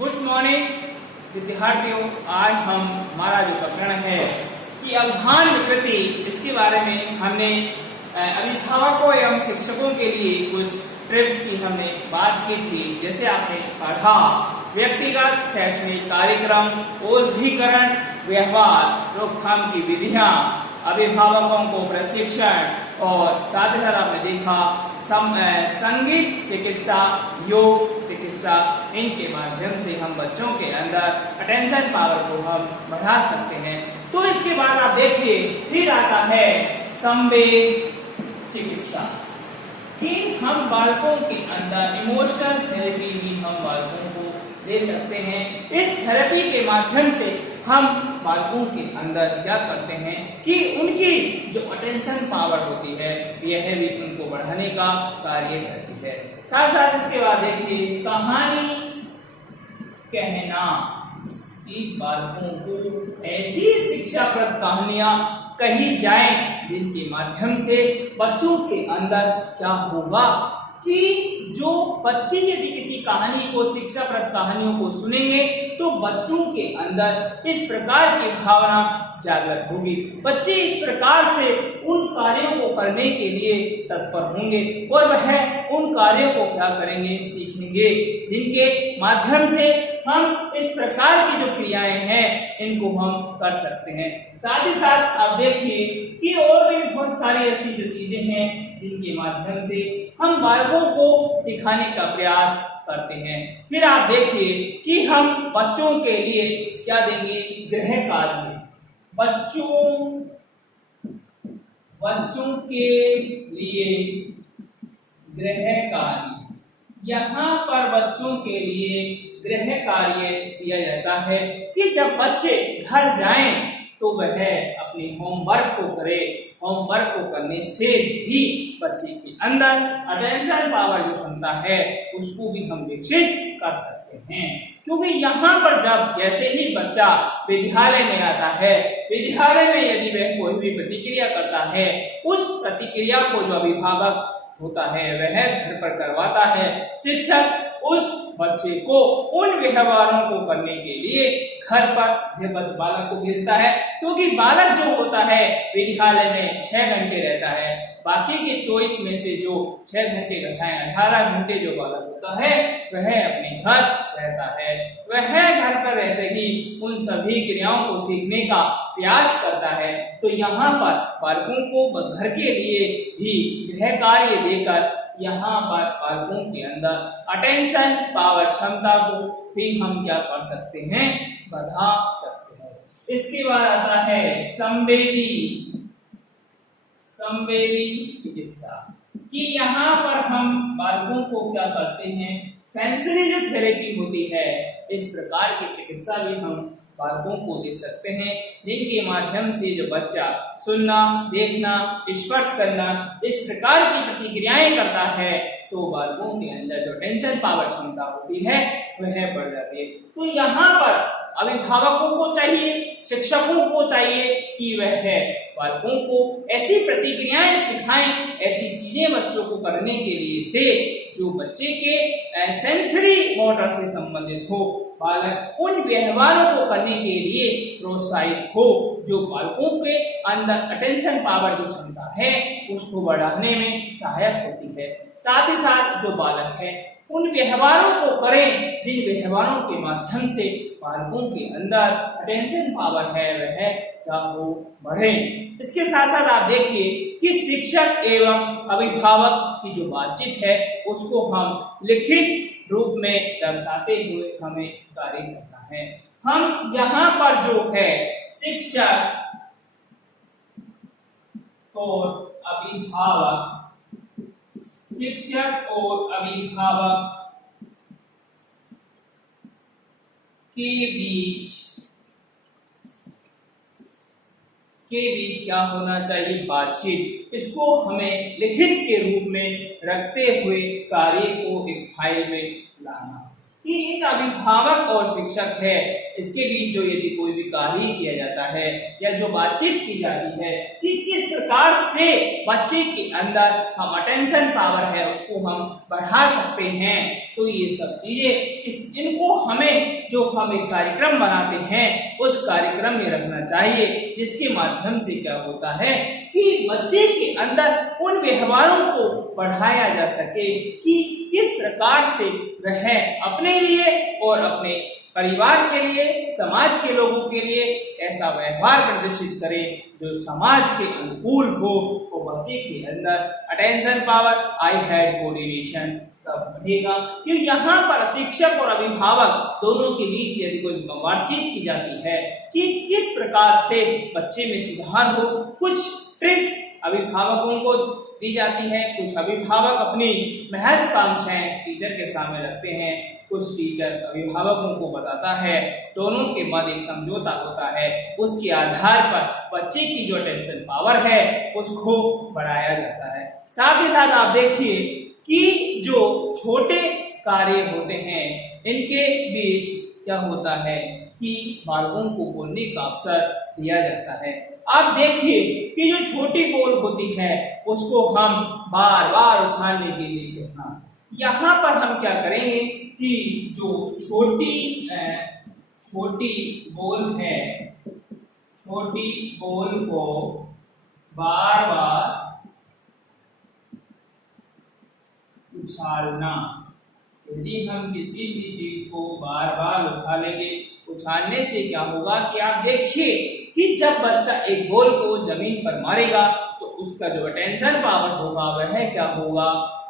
Good morning विद्यार्थियों। आज हमारा जो प्रकरण है कि अवधान विकृति, इसके बारे में हमने अभिभावकों एवं शिक्षकों के लिए कुछ ट्रिप्स की हमने बात की थी। जैसे आपने पढ़ा व्यक्तिगत शैक्षणिक कार्यक्रम, औषधीकरण, व्यवहार, रोकथाम की विधियां, अभिभावकों को प्रशिक्षण और साथ ही साथ आपने देखा संगीत चिकित्सा, योग चिकित्सा, इनके माध्यम से हम बच्चों के अंदर अटेंशन पावर को हम बढ़ा सकते हैं। तो इसके बाद आप देखिए फिर आता है संवेग चिकित्सा कि हम बालकों के अंदर इमोशनल थेरेपी भी हम बालकों को दे सकते हैं। इस थेरेपी के माध्यम से हम बालकों के अंदर क्या करते हैं कि उनकी जो अटेंशन पावर होती है यह भी उनको बढ़ाने का कार्य करती है। साथ साथ इसके बाद देखिए कहानी कहना कि बालकों को ऐसी शिक्षाप्रद कहानियां कही जाए जिनके माध्यम से बच्चों के अंदर क्या होगा कि जो बच्चे यदि किसी कहानी को, शिक्षाप्रद कहानियों को सुनेंगे तो बच्चों के अंदर इस प्रकार की भावना जागृत होगी। बच्चे इस प्रकार से उन कार्यों को करने के लिए तत्पर होंगे और वह उन कार्यों को क्या करेंगे, सीखेंगे, जिनके माध्यम से हम इस प्रकार की जो क्रियाएं हैं इनको हम कर सकते हैं। साथ ही साथ आप देखिए कि और भी बहुत सारी ऐसी जो चीजें हैं जिनके माध्यम से हम बालकों को सिखाने का प्रयास करते हैं। फिर आप देखिए कि हम बच्चों के लिए क्या देंगे, गृह कार्य। बच्चों के लिए गृह कार्य, यहाँ पर बच्चों के लिए गृह कार्य दिया जाता है कि जब बच्चे घर जाएं तो वह अपने होमवर्क को करें। होमवर्क को करने से भी बच्चे के अंदर अटेंशन पावर जो क्षमता है उसको भी हम विकसित कर सकते हैं। क्योंकि यहाँ पर जब जैसे ही बच्चा विद्यालय में आता है, विद्यालय में यदि वह कोई भी प्रतिक्रिया करता है, उस प्रतिक्रिया को जो अभिभावक होता है वह घर पर करवाता है। शिक्षक उस बच्चे को उन व्यवहारों को करने के लिए घर पर बालक को भेजता है। क्योंकि बालक जो होता है विद्यालय में 6 घंटे रहता है, बाकी के 24 में से जो 6 घंटे घटाएं 18 घंटे जो बालक होता है वह अपने घर रहता है। वह घर पर रहते ही उन सभी क्रियाओं को सीखने का प्रयास करता है। तो यहाँ पर बालकों को घर के लिए भी गृह कार्य देकर यहाँ पर बालकों के अंदर अटेंशन पावर क्षमता को भी हम क्या कर सकते हैं, बढ़ा सकते हैं। इसके बाद आता है संवेदी चिकित्सा कि यहाँ पर हम बालकों को क्या करते हैं, सेंसरी जो थेरेपी होती है इस प्रकार की चिकित्सा भी हम बालकों को दे सकते हैं, जिनके माध्यम से जो बच्चा सुनना, देखना, स्पर्श करना, इस प्रकार की प्रतिक्रियाएं करता है तो बालकों के अंदर जो टेंशन पावर क्षमता होती है वह बढ़ जाती है। तो यहाँ पर अभिभावकों को चाहिए, शिक्षकों को चाहिए कि वह बालकों को ऐसी प्रतिक्रियाएं सिखाएं, ऐसी चीजें बच्चों को करने के लिए दे जो बच्चे के सेंसरी मोटर से संबंधित हो। बालक उन व्यवहारों को करने के लिए प्रोत्साहित हो जो बालकों के अंदर अटेंशन पावर जो क्षमता है उसको बढ़ाने में सहायक होती है। साथ ही साथ जो बालक है उन व्यवहारों को करें जिन व्यवहारों के माध्यम से बालकों के अंदर अटेंशन पावर है वह क्या हो, बढ़े। इसके साथ साथ आप देखिए कि शिक्षक एवं अभिभावक की जो बातचीत है उसको हम लिखित रूप में दर्शाते हुए हमें कार्य करना है। हम यहाँ पर जो है शिक्षक और अभिभावक के बीच क्या होना चाहिए, बातचीत। इसको हमें लिखित के रूप में रखते हुए कार्य को एक फाइल में लाना कि एक अभिभावक और शिक्षक है, इसके बीच जो यदि कोई भी कार्य किया जाता है या जो बातचीत की जाती है कि किस प्रकार से बच्चे के अंदर हम अटेंशन पावर है उसको हम बढ़ा सकते हैं, तो ये सब चीजें इनको हमें जो हम एक कार्यक्रम बनाते हैं उस कार्यक्रम में रखना चाहिए, जिसके माध्यम से क्या होता है कि बच्चे के अंदर उन व्यवहारों को बढ़ाया जा सके कि किस प्रकार से वह अपने लिए और अपने परिवार के लिए, समाज के लोगों के लिए ऐसा व्यवहार प्रदर्शित करे जो समाज के अनुकूल हो। तो बच्चे के अंदर attention power, I had coordination तब बढ़ेगा। क्योंकि यहाँ पर शिक्षक और अभिभावक दोनों के बीच यदि कोई बातचीत की जाती है कि किस प्रकार से बच्चे में सुधार हो, कुछ टिप्स अभिभावकों को दी जाती है, कुछ अभिभावक अपनी महत्वाकांक्षाएं टीचर के सामने रखते हैं, कुछ टीचर अभिभावकों को बताता है, दोनों के बाद एक समझौता होता है, उसके आधार पर बच्चे की जो अटेंशन पावर है उसको बढ़ाया जाता है। साथ ही साथ आप देखिए कि जो छोटे कार्य होते हैं इनके बीच क्या होता है कि बालकों को बोलने का अवसर दिया जाता है। आप देखिए कि जो छोटी बॉल होती है उसको हम बार बार उछालने के लिए कहना, यहाँ पर हम क्या करेंगे कि जो छोटी बॉल है, छोटी बॉल को बार बार उछालना। यदि हम किसी भी चीज को बार बार उछालेंगे, उछालने से क्या होगा कि आप देखिए कि जब बच्चा एक बॉल को जमीन पर मारेगा तो उसका जो अटेंशन पावर होगा वह क्या होगा,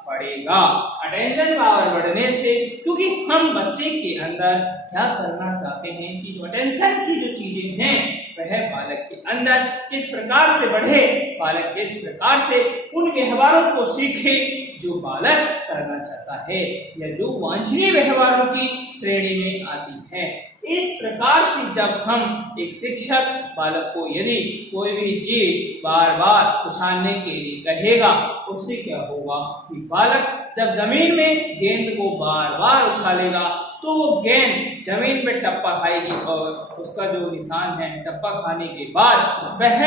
बढ़ेगा। अटेंशन पावर बढ़ने से, क्योंकि हम बच्चे के अंदर क्या करना चाहते हैं कि जो अटेंशन की जो चीजें हैं वह बालक के अंदर किस प्रकार से बढ़े, बालक किस प्रकार से उन व्यवहारों को सीखे जो बालक करना चाहता है या जो वांछनीय व्यवहारों की श्रेणी में आती है। इस प्रकार से जब हम एक शिक्षक बालक को यदि कोई भी चीज बार बार उछालने के लिए कहेगा, उससे क्या होगा कि बालक जब जमीन में गेंद को बार बार उछालेगा तो वो गेंद जमीन पे टप्पा खाएगी और उसका जो निशान है टप्पा खाने के बाद वह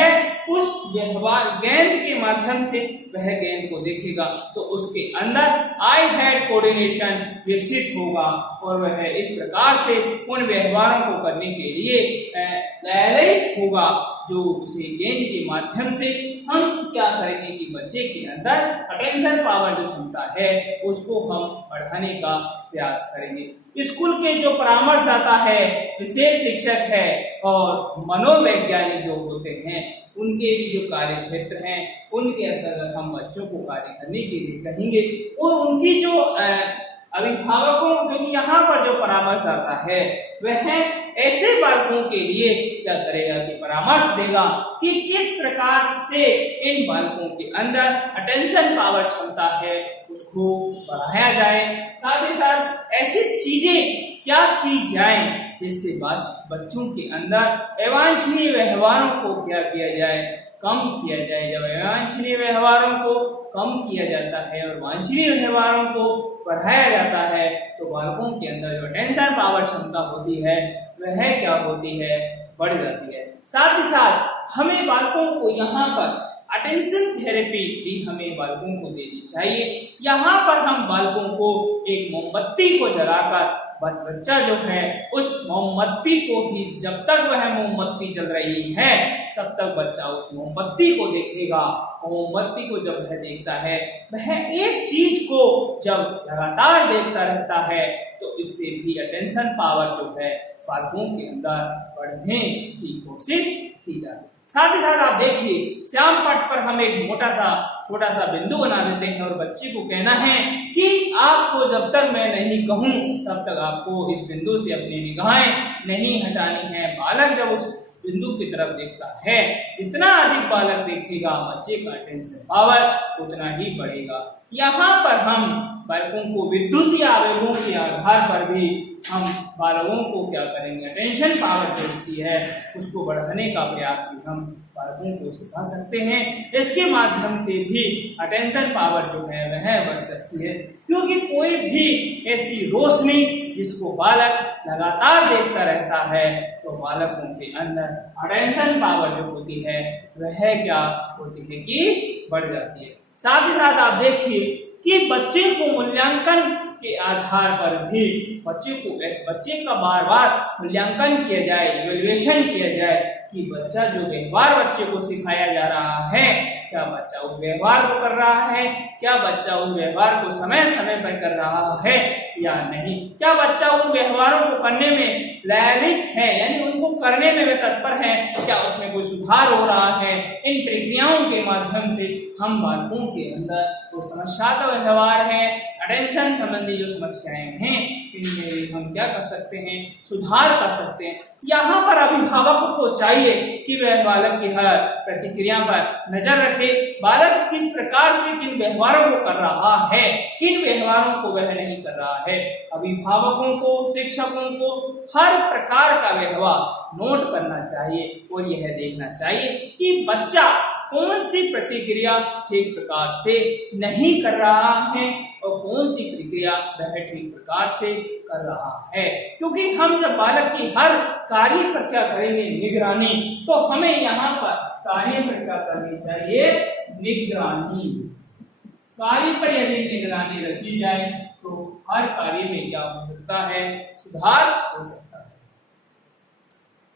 उस व्यवहार गेंद के माध्यम से वह गेंद को देखेगा तो उसके अंदर आई हैड कोऑर्डिनेशन विकसित होगा और वह इस प्रकार से उन व्यवहारों को करने के लिए लयलयित होगा, जो उसे गेंद के माध्यम से हम क्या करेंगे कि बच्चे के अंदर अटेंशन पावर जो क्षमता है उसको हम बढ़ाने का प्रयास करेंगे। स्कूल के जो परामर्शदाता है, विशेष शिक्षक है और मनोवैज्ञानिक जो होते हैं उनके भी जो कार्य क्षेत्र हैं उनके अंतर्गत हम बच्चों को कार्य करने के लिए कहेंगे और उनकी जो अभिभावकों, क्योंकि यहाँ पर जो परामर्शदाता है वह ऐसे बालकों के लिए क्या करेगा कि परामर्श देगा कि किस प्रकार से इन बालकों के अंदर अटेंशन पावर क्षमता है उसको बढ़ाया जाए। साथ ही साथ ऐसी चीजें क्या की जाए जिससे बच्चों के अंदर अवांछनीय व्यवहारों को क्या किया जाए, कम किया जाए। जब अवांछनीय व्यवहारों को कम किया जाता है और वांछनीय व्यवहारों को बढ़ाया जाता है तो बालकों के अंदर जो अटेंशन पावर क्षमता होती है वह क्या होती है, बढ़ जाती है। साथ ही साथ हमें बालकों को यहाँ पर अटेंशन थेरेपी भी हमें बालकों को देनी चाहिए। यहाँ पर हम बालकों को एक मोमबत्ती को जलाकर बच्चा जो है उस मोमबत्ती को ही, जब तक वह मोमबत्ती जल रही है तब तक बच्चा उस मोमबत्ती को देखेगा। मोमबत्ती को जब वह देखता है, वह एक चीज को जब लगातार देखता रहता है तो इससे भी अटेंशन पावर जो है बालकों के अंदर बढ़ने की कोशिश की जाती है। साथ ही साथ आप देखिए श्याम पट पर हम एक छोटा सा बिंदु बना देते हैं और बच्चे को कहना है कि आपको जब तक मैं नहीं कहूं तब तक आपको इस बिंदु से अपनी निगाहें नहीं हटानी है। बालक जब उस बिंदु की तरफ देखता है, जितना अधिक बालक देखेगा बच्चे का अटेंशन पावर उतना ही बढ़ेगा। यहाँ पर हम बालकों को विद्युतीय आवेगों के आधार पर भी हम बालकों को क्या करेंगे, अटेंशन पावर जो होती है उसको बढ़ाने का प्रयास भी हम बालकों को सिखा सकते हैं। इसके माध्यम से भी अटेंशन पावर जो है वह बढ़ सकती है, क्योंकि कोई भी ऐसी रोशनी जिसको बालक लगातार देखता रहता है तो बालकों के अंदर अटेंशन पावर जो होती है वह क्या होती है कि बढ़ जाती है। साथ ही साथ आप देखिए कि बच्चे को मूल्यांकन के आधार पर भी बच्चे का बार बार मूल्यांकन किया जाए, इवैल्यूएशन किया जाए कि बच्चा जो व्यवहार बच्चे को सिखाया जा रहा है क्या बच्चा उस व्यवहार को कर रहा है, क्या बच्चा उस व्यवहार को समय समय पर कर रहा है या नहीं, क्या बच्चा उन व्यवहारों को करने में लायक है, यानी उनको करने में वे तत्पर है, क्या उसमें कोई सुधार हो रहा है। इन प्रक्रियाओं के माध्यम से हम बालकों के अंदर वो समस्या का व्यवहार है, अटेंशन संबंधी जो समस्याएं हैं इनमें हम क्या कर सकते हैं, सुधार कर सकते हैं। यहाँ पर अभिभावकों को चाहिए कि वह बालक की हर प्रतिक्रिया पर नजर रखे, बालक किस प्रकार से किन व्यवहारों को कर रहा है, किन व्यवहारों को वह नहीं कर रहा है। अभिभावकों को, शिक्षकों को हर प्रकार का व्यवहार नोट करना चाहिए और यह देखना चाहिए कि बच्चा कौन सी प्रतिक्रिया ठीक प्रकार से नहीं कर रहा है और कौन सी प्रतिक्रिया वह ठीक प्रकार से कर रहा है। क्योंकि हम जब बालक की हर कार्य पर क्या करेंगे, निगरानी, तो हमें यहाँ पर कार्य पर क्या करनी चाहिए, निगरानी। कार्य पर यदि निगरानी रखी जाए तो हर कार्य में क्या हो सकता है, सुधार हो सकता है।